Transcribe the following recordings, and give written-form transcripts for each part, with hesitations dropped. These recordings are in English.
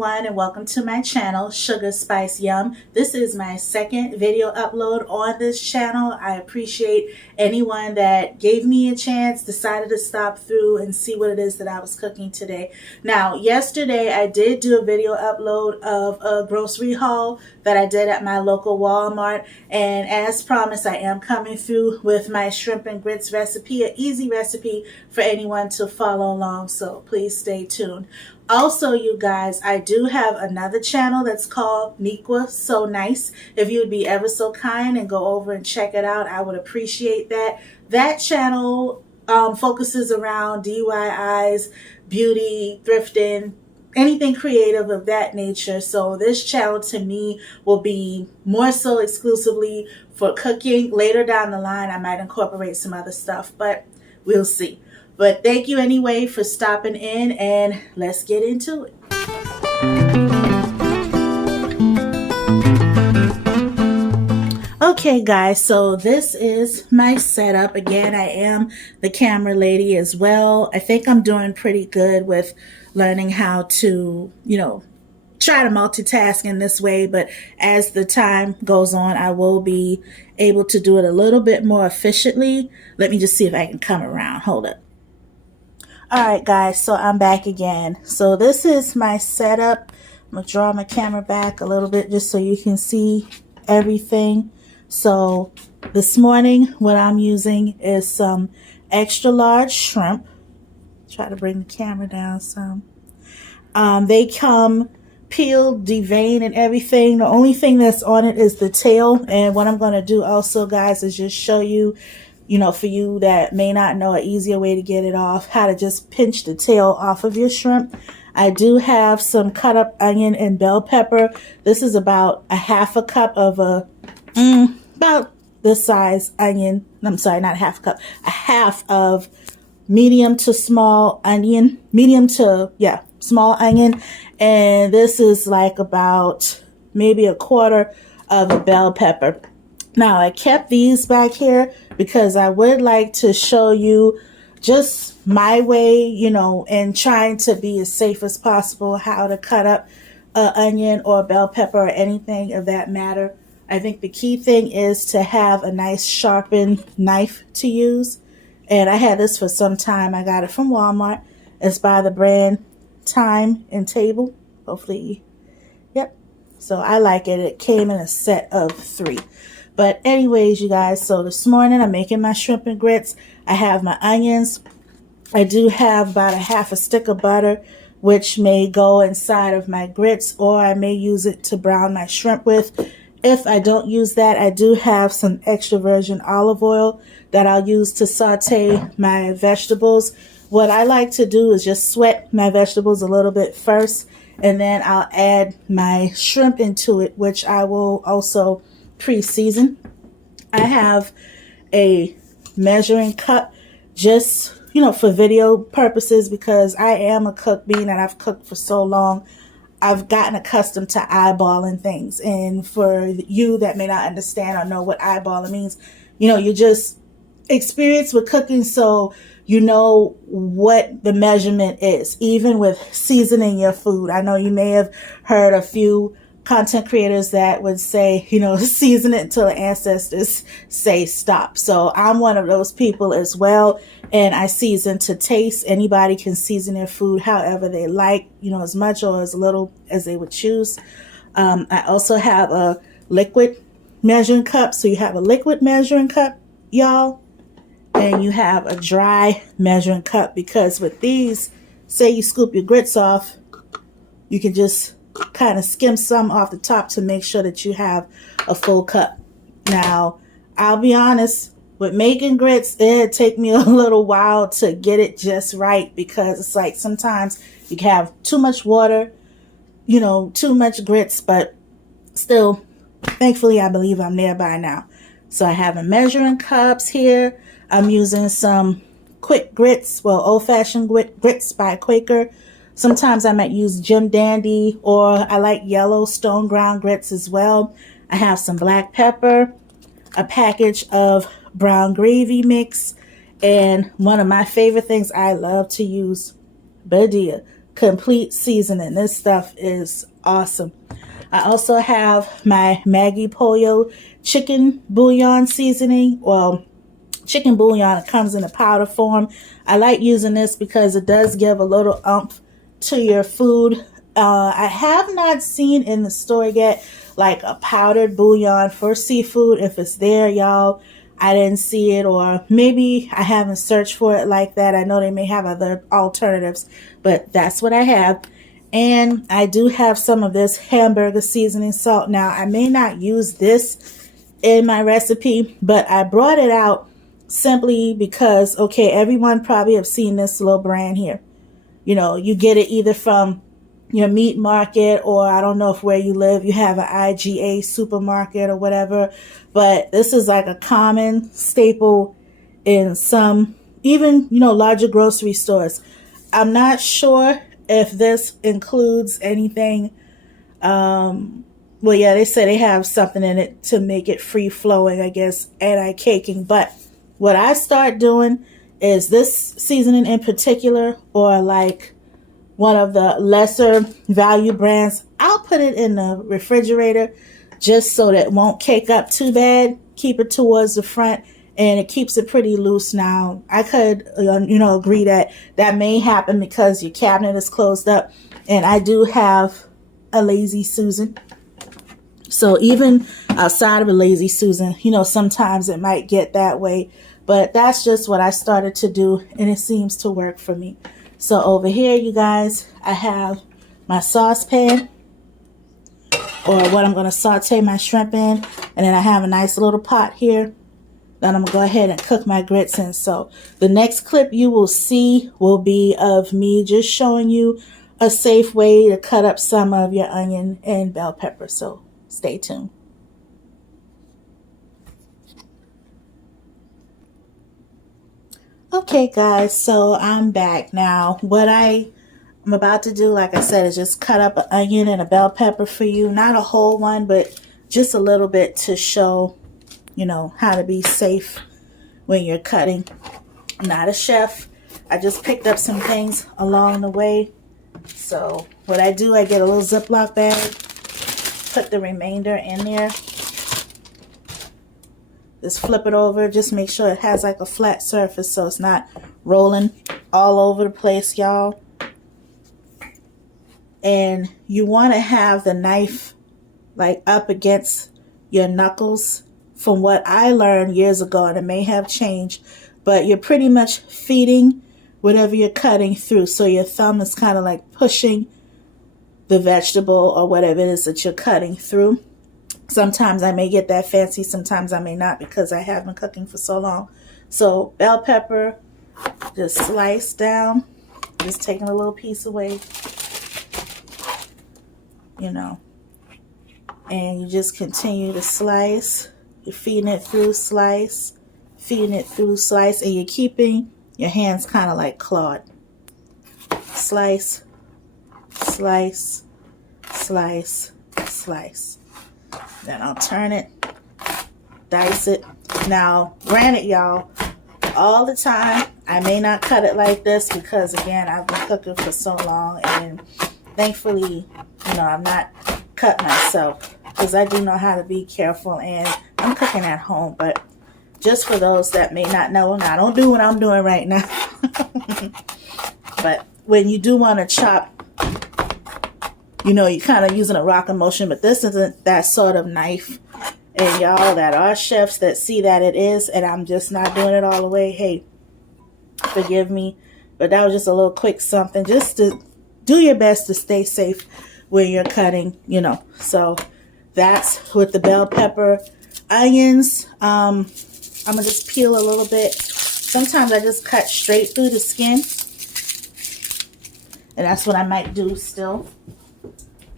everyone, and welcome to my channel, Suga.Spice.Yum. This is my second video upload on this channel. I appreciate anyone that gave me a chance, decided to stop through and see what it is that I was cooking today. Now, yesterday I did do a video upload of a grocery haul that I did at my local Walmart, and as promised, I am coming through with my shrimp and grits recipe, an easy recipe for anyone to follow along, so please stay tuned. Also, you guys, I do have another channel that's called Nikwa So Nice. If you would be ever so kind and go over and check it out, I would appreciate that. That channel focuses around DIYs, beauty, thrifting, anything creative of that nature. So this channel to me will be more so exclusively for cooking. Later down the line, I might incorporate some other stuff, but we'll see. But thank you anyway for stopping in, and let's get into it. Okay guys, so this is my setup. Again, I am the camera lady as well. I think I'm doing pretty good with learning how to, try to multitask in this way, but as the time goes on, I will be able to do it a little bit more efficiently. Let me just see if I can come around. Hold up. Alright guys, so I'm back again. So this is my setup. I'm going to draw my camera back a little bit just so you can see everything. So this morning what I'm using is some extra large shrimp. Try to bring the camera down some. They come peeled, deveined, and everything. The only thing that's on it is the tail. And what I'm going to do also, guys, is just show you, for you that may not know, an easier way to get it off, how to just pinch the tail off of your shrimp. I do have some cut up onion and bell pepper. This is about a half a cup of about this size onion. I'm sorry, not half a cup, a half of medium to small onion, small onion. And this is like about maybe a quarter of a bell pepper. Now I kept these back here because I would like to show you just my way, and trying to be as safe as possible how to cut up an onion or a bell pepper or anything of that matter. I think the key thing is to have a nice sharpened knife to use. And I had this for some time. I got it from Walmart. It's by the brand Time and Table. Hopefully, yep. So I like it. It came in a set of 3. But anyways, you guys, so this morning I'm making my shrimp and grits. I have my onions. I do have about a half a stick of butter, which may go inside of my grits, or I may use it to brown my shrimp with. If I don't use that, I do have some extra virgin olive oil that I'll use to saute my vegetables. What I like to do is just sweat my vegetables a little bit first, and then I'll add my shrimp into it, which I will also pre-season. I have a measuring cup just, for video purposes, because I am a cook, being that I've cooked for so long. I've gotten accustomed to eyeballing things. And for you that may not understand or know what eyeballing means, you just experience with cooking, so you know what the measurement is, even with seasoning your food. I know you may have heard a few content creators that would say, season it until the ancestors say stop. So I'm one of those people as well, and I season to taste. Anybody can season their food however they like, as much or as little as they would choose. I also have a liquid measuring cup. So you have a liquid measuring cup, y'all, and you have a dry measuring cup, because with these, say you scoop your grits off, you can just kind of skim some off the top to make sure that you have a full cup. Now, I'll be honest, with making grits, it'd take me a little while to get it just right, because it's like sometimes you can have too much water, too much grits, but still, thankfully, I believe I'm there by now. So I have a measuring cups here. I'm using some quick grits, old-fashioned grits by Quaker. Sometimes I might use Jim Dandy, or I like yellow stone ground grits as well. I have some black pepper, a package of brown gravy mix, and one of my favorite things I love to use, Badia complete seasoning. This stuff is awesome. I also have my Maggi Pollo chicken bouillon seasoning. Well, chicken bouillon, it comes in a powder form. I like using this because it does give a little oomph to your food. I have not seen in the store yet like a powdered bouillon for seafood. If it's there, y'all, I didn't see it, or maybe I haven't searched for it like that. I know they may have other alternatives, but that's what I have. And I do have some of this hamburger seasoning salt. Now, I may not use this in my recipe, but I brought it out simply because, okay, everyone probably have seen this little brand here. You know, you get it either from your meat market, or I don't know if where you live you have an IGA supermarket or whatever, but this is like a common staple in some, even, you know, larger grocery stores. I'm not sure if this includes anything. Well, yeah, they say they have something in it to make it free flowing, I guess, anti-caking. But what I start doing is this seasoning in particular, or like one of the lesser value brands, I'll put it in the refrigerator just so that it won't cake up too bad. Keep it towards the front, and it keeps it pretty loose. Now, I could, agree that that may happen because your cabinet is closed up, and I do have a Lazy Susan. So even outside of a Lazy Susan, sometimes it might get that way, but that's just what I started to do, and it seems to work for me. So over here, you guys, I have my saucepan, or what I'm going to saute my shrimp in, and then I have a nice little pot here that I'm going to go ahead and cook my grits in. So the next clip you will see will be of me just showing you a safe way to cut up some of your onion and bell pepper. So stay tuned. Okay, guys, so I'm back now. What I'm about to do, like I said, is just cut up an onion and a bell pepper for you. Not a whole one, but just a little bit to show, how to be safe when you're cutting. I'm not a chef. I just picked up some things along the way. So what I do, I get a little Ziploc bag, put the remainder in there. Just flip it over. Just make sure it has like a flat surface so it's not rolling all over the place, y'all. And you want to have the knife like up against your knuckles. From what I learned years ago, and it may have changed, but you're pretty much feeding whatever you're cutting through. So your thumb is kind of like pushing the vegetable or whatever it is that you're cutting through. Sometimes I may get that fancy, sometimes I may not, because I have been cooking for so long. So bell pepper, just slice down, just taking a little piece away, and you just continue to slice. You're feeding it through, slice, feeding it through, slice, and you're keeping your hands kind of like clawed. Slice, slice, slice, slice. Then I'll turn it, dice it. Now, granted, y'all, all the time, I may not cut it like this because, again, I've been cooking for so long, and thankfully, I'm not cut myself because I do know how to be careful, and I'm cooking at home. But just for those that may not know, I don't do what I'm doing right now. But when you do want to chop, you're kind of using a rocking motion, but this isn't that sort of knife. And y'all that are chefs that see that it is, and I'm just not doing it all the way, hey, forgive me. But that was just a little quick something, just to do your best to stay safe when you're cutting, So that's with the bell pepper. Onions, I'm going to just peel a little bit. Sometimes I just cut straight through the skin. And that's what I might do still.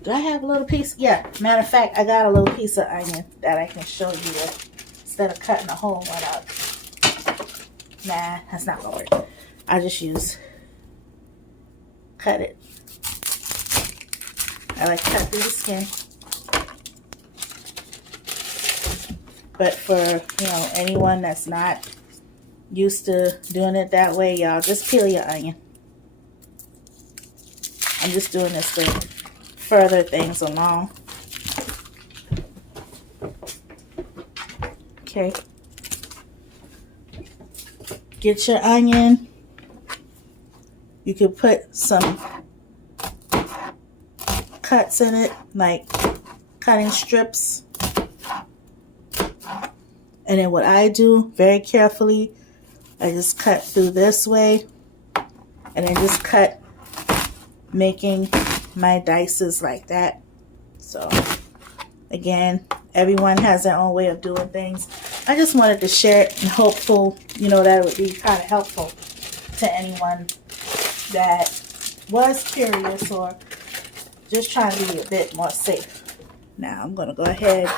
Do I have a little piece? Yeah, matter of fact, I got a little piece of onion that I can show you with, instead of cutting a whole one up. Nah, that's not going to work. I just cut it. I like cut through the skin. But for, anyone that's not used to doing it that way, y'all, just peel your onion. I'm just doing this to further things along. Okay. Get your onion. You could put some cuts in it, like cutting strips. And then what I do, very carefully, I just cut through this way. And then just cut, making my dices like that. So, again, everyone has their own way of doing things. I just wanted to share it and hopeful, that it would be kind of helpful to anyone that was curious or just trying to be a bit more safe. Now I'm going to go ahead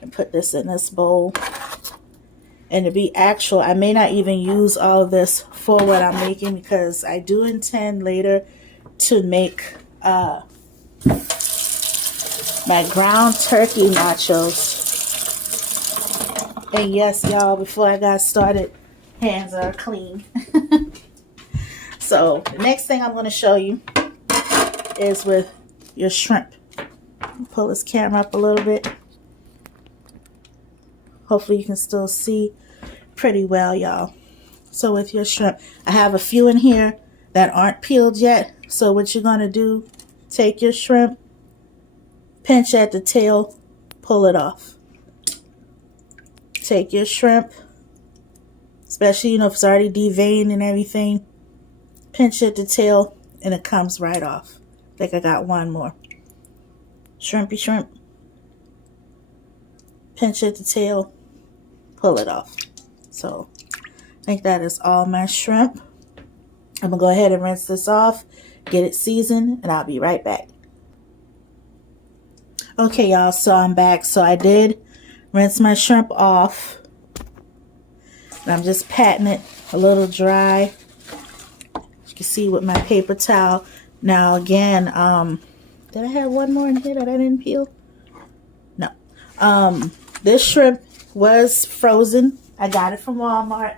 and put this in this bowl. And to be actual, I may not even use all of this for what I'm making because I do intend later to make my ground turkey nachos. And yes, y'all, before I got started, hands are clean. So the next thing I'm going to show you is with your shrimp. Pull this camera up a little bit. Hopefully you can still see pretty well, y'all. So with your shrimp, I have a few in here that aren't peeled yet. So what you're going to do, take your shrimp, pinch at the tail, pull it off. Take your shrimp, especially, if it's already deveined and everything, pinch at the tail and it comes right off. I think I got one more. Shrimpy shrimp. Pinch at the tail, pull it off. So I think that is all my shrimp. I'm going to go ahead and rinse this off, get it seasoned, and I'll be right back. Okay, y'all, so I'm back. So I did rinse my shrimp off. And I'm just patting it a little dry. You can see with my paper towel. Now again, did I have one more in here that I didn't peel? No. This shrimp was frozen. I got it from Walmart.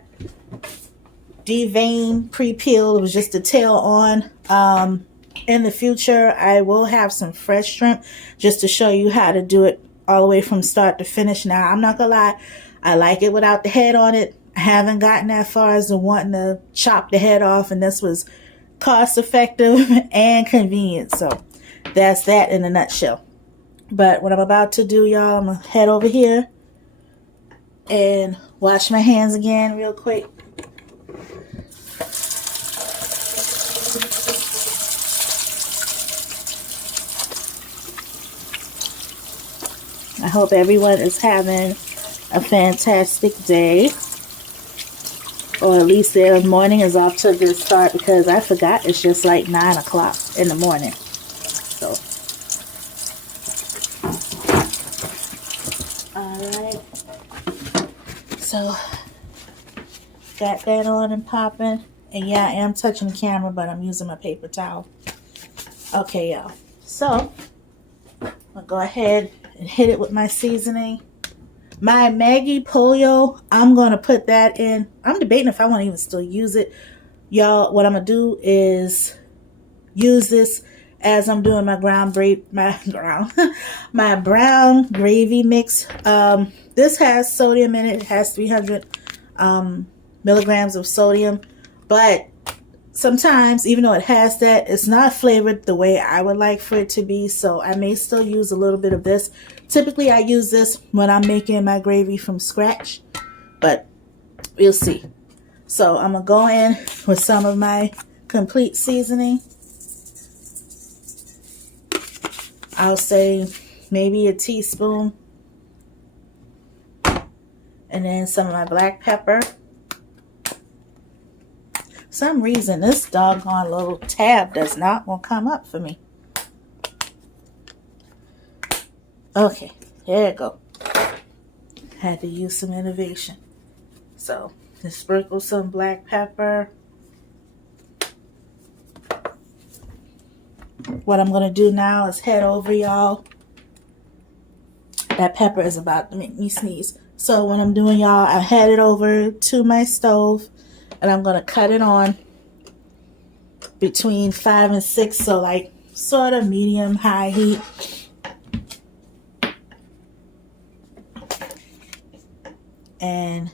Deveined, pre-peeled. It was just the tail on. In the future, I will have some fresh shrimp just to show you how to do it all the way from start to finish. Now, I'm not gonna lie, I like it without the head on it. I haven't gotten that far as wanting to chop the head off, and this was cost effective and convenient. So that's that in a nutshell. But what I'm about to do, y'all, I'm gonna head over here and wash my hands again real quick. I hope everyone is having a fantastic day, or at least their morning is off to a good start, because I forgot it's just like 9 o'clock in the morning. So, alright, so got that on and popping, and yeah, I am touching the camera, but I'm using my paper towel. Okay, y'all, so I'll go ahead and hit it with my seasoning. My Maggi Pollo, I'm going to put that in. I'm debating if I want to even still use it. Y'all, what I'm going to do is use this as I'm doing my my brown gravy mix. This has sodium in it. It has 300 milligrams of sodium. But sometimes, even though it has that, it's not flavored the way I would like for it to be. So I may still use a little bit of this. Typically, I use this when I'm making my gravy from scratch, but we'll see. So I'm going to go in with some of my complete seasoning. I'll say maybe a teaspoon. And then some of my black pepper. For some reason, this doggone little tab does not want to come up for me. Okay, there you go. Had to use some innovation. So, just sprinkle some black pepper. What I'm going to do now is head over, y'all. That pepper is about to make me sneeze. So, what I'm doing, y'all, I headed over to my stove, and I'm going to cut it on. between 5 and 6, so like sort of medium high heat. And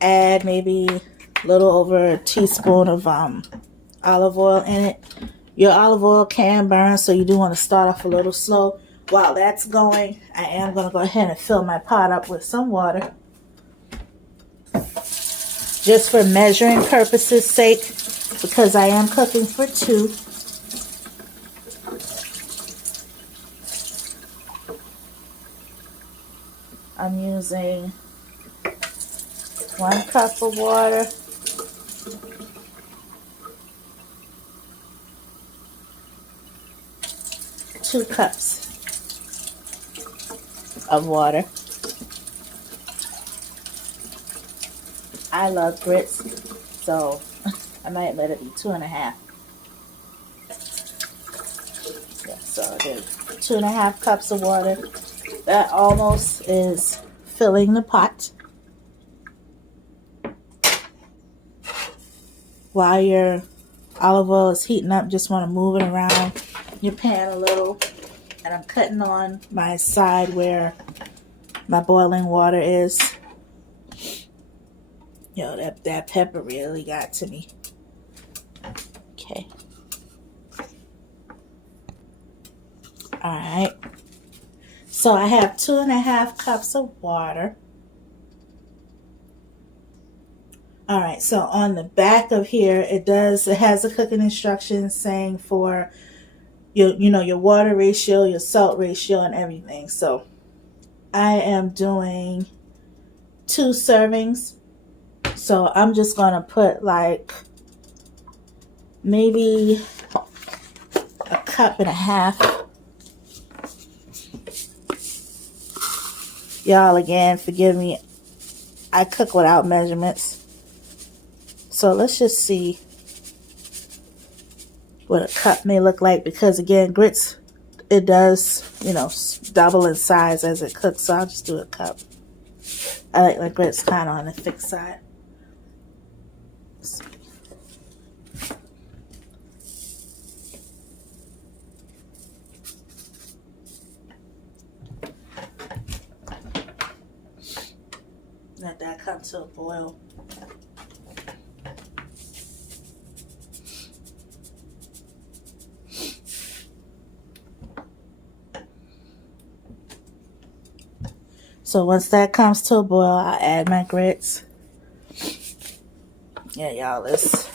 add maybe a little over a teaspoon of olive oil in it. Your olive oil can burn, so you do want to start off a little slow. While that's going, I am going to go ahead and fill my pot up with some water. Just for measuring purposes sake, because I am cooking for 2. I'm using 1 cup of water. 2 cups of water. I love grits, so I might let it be 2.5. Yeah, so I did 2.5 cups of water. That almost is filling the pot. While your olive oil is heating up, just want to move it around your pan a little. And I'm cutting on my side where my boiling water is. Yo, that pepper really got to me. Okay. Alright. So I have 2.5 cups of water. Alright, so on the back of here, it has a cooking instruction saying for your water ratio, your salt ratio, and everything. So I am doing 2 servings. So I'm just going to put like maybe 1.5 cups. Y'all, again, forgive me. I cook without measurements. So let's just see what a cup may look like, because again, grits, it does, double in size as it cooks. So I'll just do a cup. I like my grits kind of on the thick side. Let that come to a boil. So once that comes to a boil, I'll add my grits. Yeah, y'all, this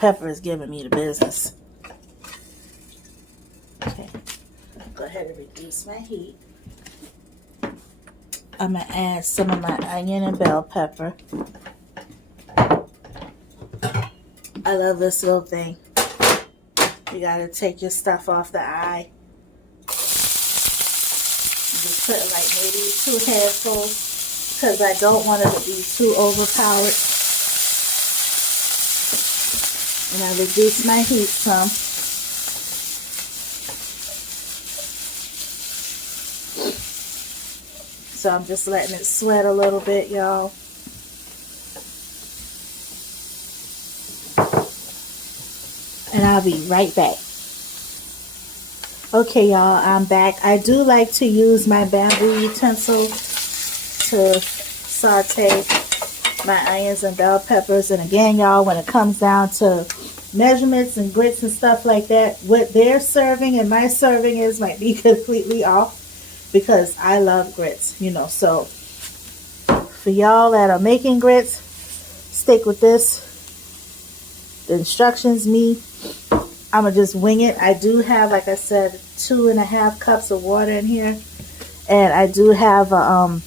pepper is giving me the business. Okay, go ahead and reduce my heat. I'm going to add some of my onion and bell pepper. I love this little thing. You got to take your stuff off the eye. Just put like maybe 2 handfuls, because I don't want it to be too overpowered. And I reduce my heat some. So I'm just letting it sweat a little bit, y'all. And I'll be right back. Okay, y'all, I'm back. I do like to use my bamboo utensil to saute my onions and bell peppers. And again, y'all, when it comes down to measurements and grits and stuff like that, what their serving and my serving is might be completely off, because I love grits, so for y'all that are making grits, stick with this. The instructions, I'm going to just wing it. I do have, like I said, 2.5 cups of water in here. And I do have a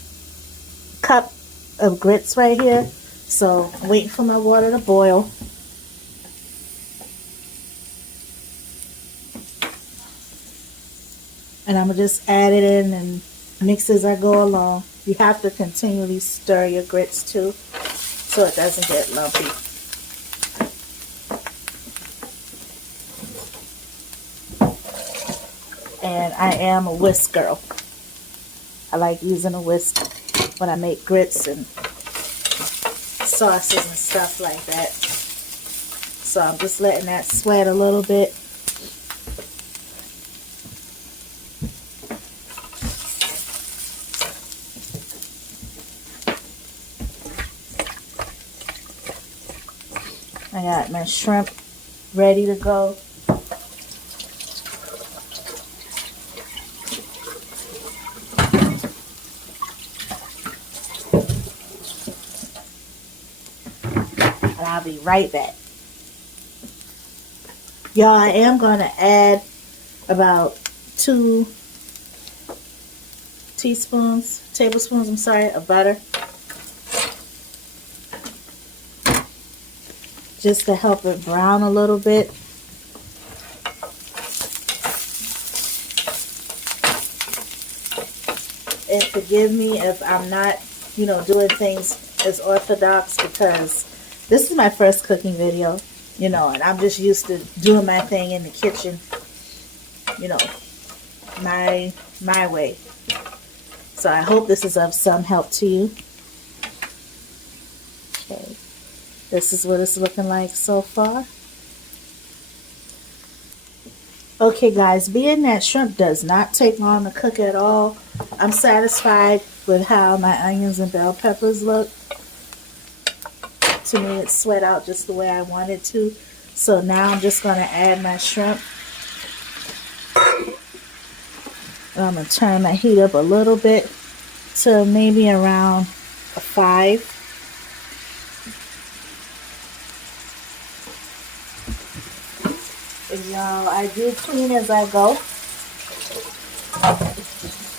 cup of grits right here. So I'm waiting for my water to boil. And I'm going to just add it in and mix as I go along. You have to continually stir your grits too, so it doesn't get lumpy. And I am a whisk girl. I like using a whisk when I make grits and sauces and stuff like that. So I'm just letting that sweat a little bit. I got my shrimp ready to go. And I'll be right back. Y'all, I am going to add about 2 tablespoons, I'm sorry, of butter. Just to help it brown a little bit. And forgive me if I'm not, doing things as orthodox, because this is my first cooking video, and I'm just used to doing my thing in the kitchen, my way. So I hope this is of some help to you. Okay. This is what it's looking like so far. Okay guys, being that shrimp does not take long to cook at all, I'm satisfied with how my onions and bell peppers look. To me, it sweat out just the way I want it to. So now I'm just going to add my shrimp. And I'm going to turn my heat up a little bit to maybe around a 5. And y'all, I do clean as I go.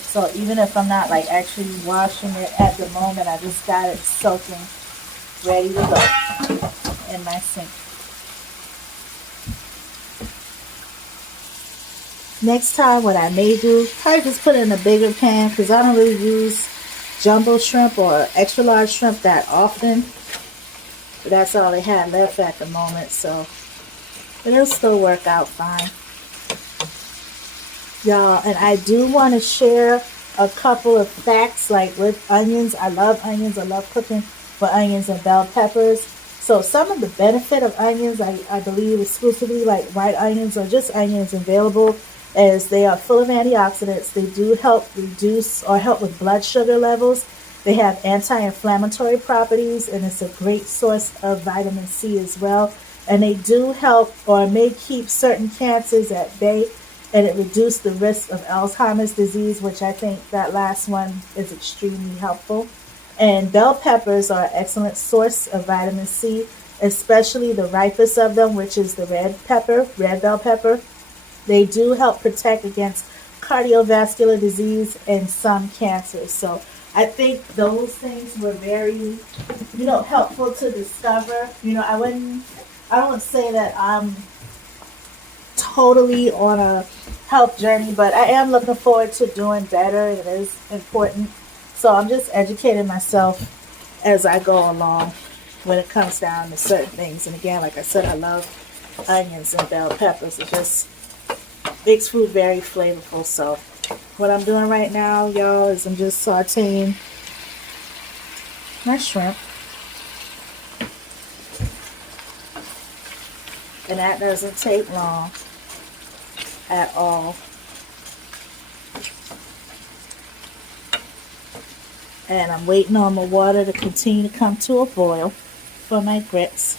So even if I'm not like actually washing it at the moment, I just got it soaking, ready to go in my sink. Next time, what I may do, probably just put it in a bigger pan, because I don't really use jumbo shrimp or extra large shrimp that often. But that's all they had left at the moment, so it'll still work out fine. Y'all, and I do want to share a couple of facts, like with onions. I love onions. I love cooking with onions and bell peppers. So some of the benefit of onions, I believe exclusively like white onions or just onions available, as they are full of antioxidants. They do help reduce or help with blood sugar levels. They have anti-inflammatory properties, and it's a great source of vitamin C as well. And they do help or may keep certain cancers at bay, and it reduces the risk of Alzheimer's disease, which I think that last one is extremely helpful. And bell peppers are an excellent source of vitamin C, especially the ripest of them, which is the red bell pepper. They do help protect against cardiovascular disease and some cancers. So I think those things were very, helpful to discover. I don't say that I'm totally on a health journey, but I am looking forward to doing better. It is important. So I'm just educating myself as I go along when it comes down to certain things. And again, like I said, I love onions and bell peppers. It just makes food very flavorful. So what I'm doing right now, y'all, is I'm just sauteing my shrimp. And that doesn't take long at all. And I'm waiting on my water to continue to come to a boil for my grits.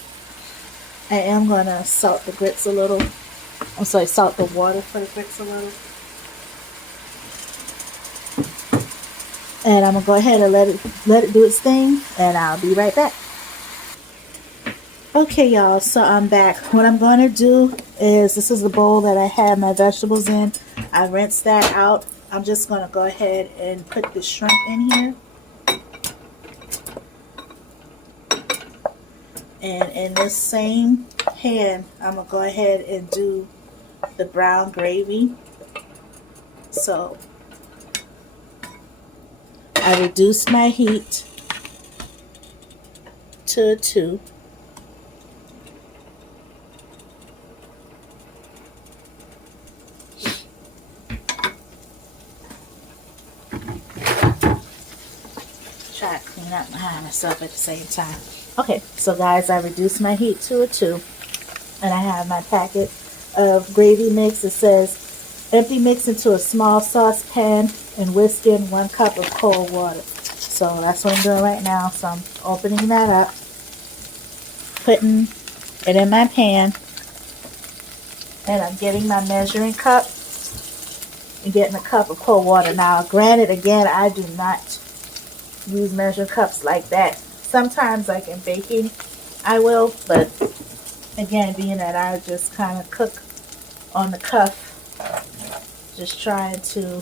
I am going to salt the grits a little. Salt the water for the grits a little. And I'm going to go ahead and let it do its thing, and I'll be right back. Okay, y'all, so I'm back. What I'm going to do is, this is the bowl that I had my vegetables in. I rinsed that out. I'm just going to go ahead and put the shrimp in here. And in this same pan, I'm going to go ahead and do the brown gravy. So I reduced my heat to 2. Try to clean up behind myself at the same time. Okay, so guys, I reduced my heat to a 2. And I have my packet of gravy mix. It says empty mix into a small saucepan and whisk in 1 cup of cold water. So that's what I'm doing right now. So I'm opening that up, putting it in my pan, and I'm getting my measuring cup and getting a cup of cold water. Now, granted, again, I do not use measuring cups like that. Sometimes, like in baking, I will, but again, being that I just kind of cook on the cuff, just trying to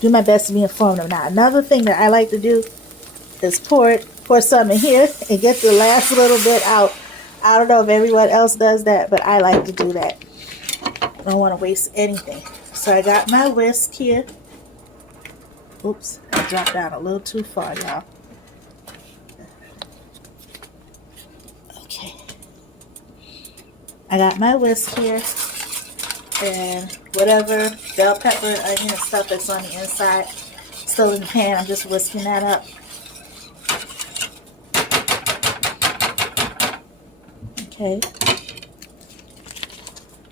do my best to be informative. Now, another thing that I like to do is pour some in here and get the last little bit out. I don't know if everyone else does that, but I like to do that. I don't want to waste anything. So I got my whisk here. Oops, I dropped down a little too far, y'all. Okay. I got my whisk here. And whatever bell pepper, onion, and stuff that's on the inside, still in the pan, I'm just whisking that up. Okay.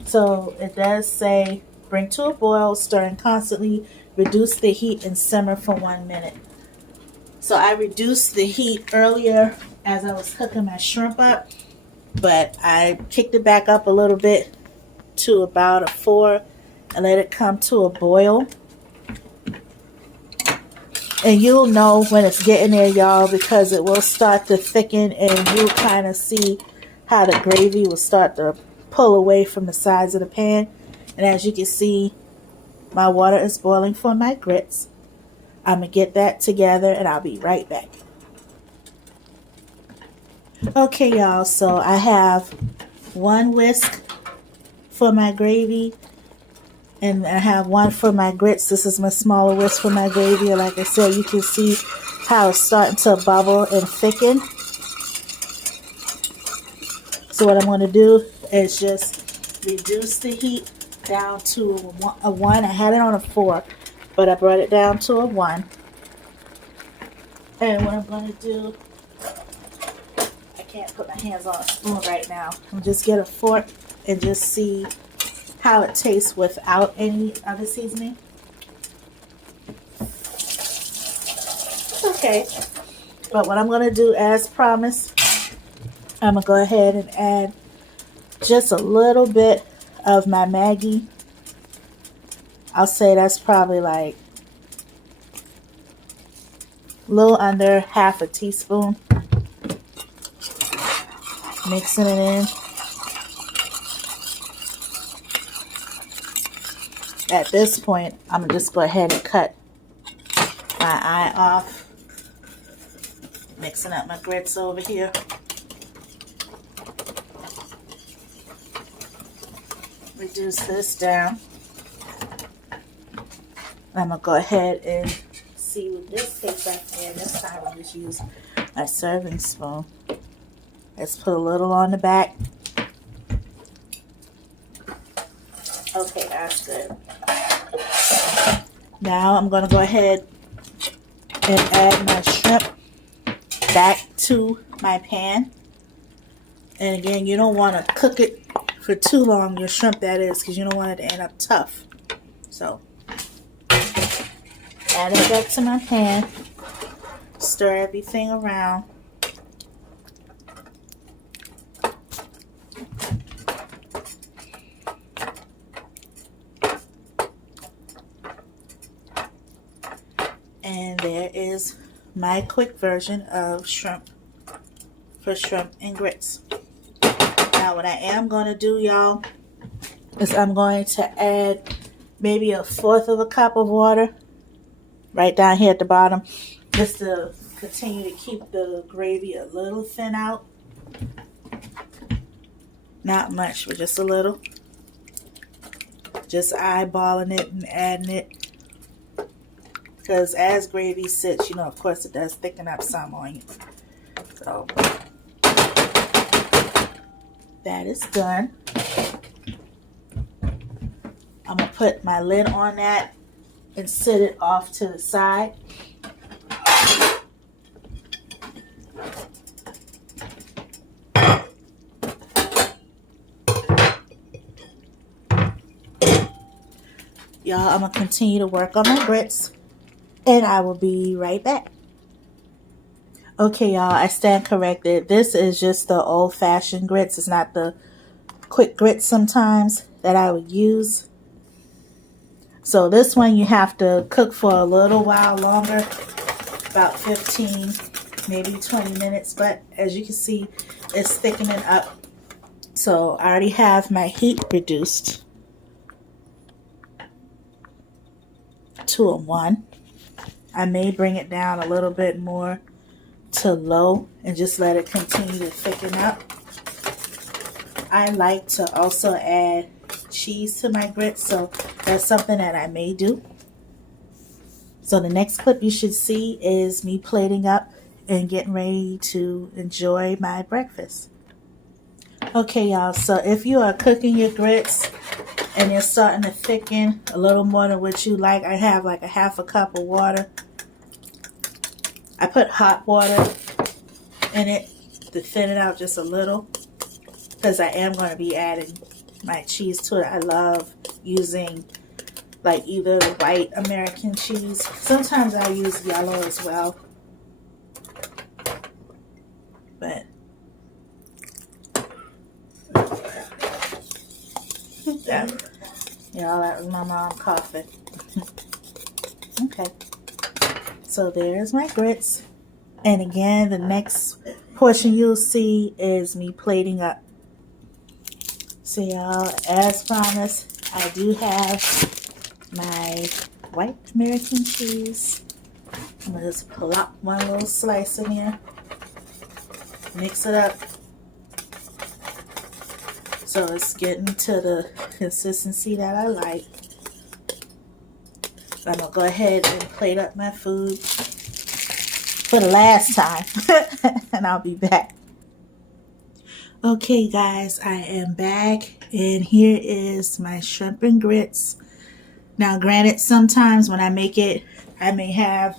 So it does say, bring to a boil, stirring constantly, reduce the heat, and simmer for 1 minute. So I reduced the heat earlier as I was cooking my shrimp up, but I kicked it back up a little bit to about a 4 and let it come to a boil. And you'll know when it's getting there, y'all, because it will start to thicken and you'll kind of see how the gravy will start to pull away from the sides of the pan. And as you can see, my water is boiling for my grits. I'm going to get that together and I'll be right back. Okay, y'all, so I have 1 whisk for my gravy and I have 1 for my grits. This is my smaller whisk for my gravy. And like I said, you can see how it's starting to bubble and thicken. So what I'm going to do is just reduce the heat down to a 1. I had it on a 4, but I brought it down to a 1. And what I'm going to do, I can't put my hands on a spoon right now. I'll just get a fork and just see how it tastes without any other seasoning. Okay, but what I'm going to do, as promised, I'm going to go ahead and add just a little bit of my Maggi. I'll say that's probably like a little under half a teaspoon. Mixing it in. At this point, I'm going to just go ahead and cut my eye off. Mixing up my grits over here. Reduce this down. I'm going to go ahead and see what this tastes like. And this time I'll just use my serving spoon. Let's put a little on the back. Okay, that's good. Now I'm going to go ahead and add my shrimp back to my pan. And again, you don't want to cook it for too long, your shrimp that is, because you don't want it to end up tough. So, add it back to my pan. Stir everything around. And there is my quick version of shrimp and grits. Now what I am going to do, y'all, is I'm going to add maybe 1/4 cup of water right down here at the bottom, just to continue to keep the gravy a little thin out. Not much, but just a little. Just eyeballing it and adding it. Because as gravy sits, of course it does thicken up some on you. So, that is done. I'm going to put my lid on that and set it off to the side. y'all. I'm going to continue to work on my grits, and I will be right back. Okay, y'all, I stand corrected. This is just the old-fashioned grits. It's not the quick grits sometimes that I would use. So this one you have to cook for a little while longer, about 15, maybe 20 minutes. But as you can see, it's thickening up. So I already have my heat reduced to a 1. I may bring it down a little bit more to low and just let it continue to thicken up. I like to also add cheese to my grits, so that's something that I may do. So the next clip you should see is me plating up and getting ready to enjoy my breakfast. Okay, y'all, so if you are cooking your grits and you're starting to thicken a little more than what you like, I have like a half a cup of water. I put hot water in it to thin it out just a little because I am going to be adding my cheese to it. I love using like either the white American cheese. Sometimes I use yellow as well. But yeah, that was my mom coughing. Okay. So there's my grits. And again, the next portion you'll see is me plating up. So y'all, as promised, I do have my white American cheese. I'm going to just plop one little slice in here. Mix it up. So it's getting to the consistency that I like. So I'm going to go ahead and plate up my food for the last time. And I'll be back. Okay guys, I am back and here is my shrimp and grits. Now granted, sometimes when I make it, I may have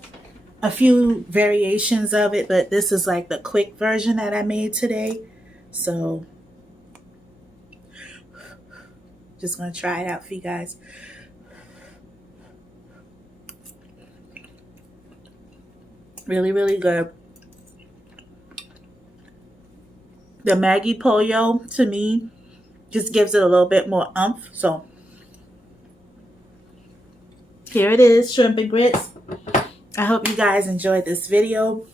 a few variations of it, but this is like the quick version that I made today. So just gonna try it out for you guys. Really, really good. The Maggi Pollo, to me, just gives it a little bit more oomph. So here it is, shrimp and grits. I hope you guys enjoyed this video.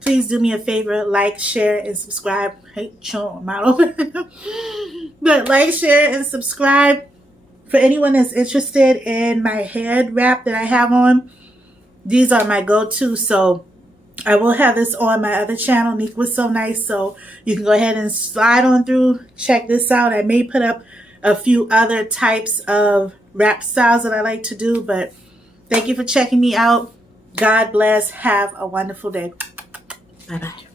Please do me a favor, like, share, and subscribe. Hey, I'm out over. But like, share, and subscribe. For anyone that's interested in my head wrap that I have on, these are my go-to. So I will have this on my other channel, Nick Was So Nice, so you can go ahead and slide on through, check this out. I may put up a few other types of wrap styles that I like to do, but thank you for checking me out. God bless. Have a wonderful day. Bye-bye.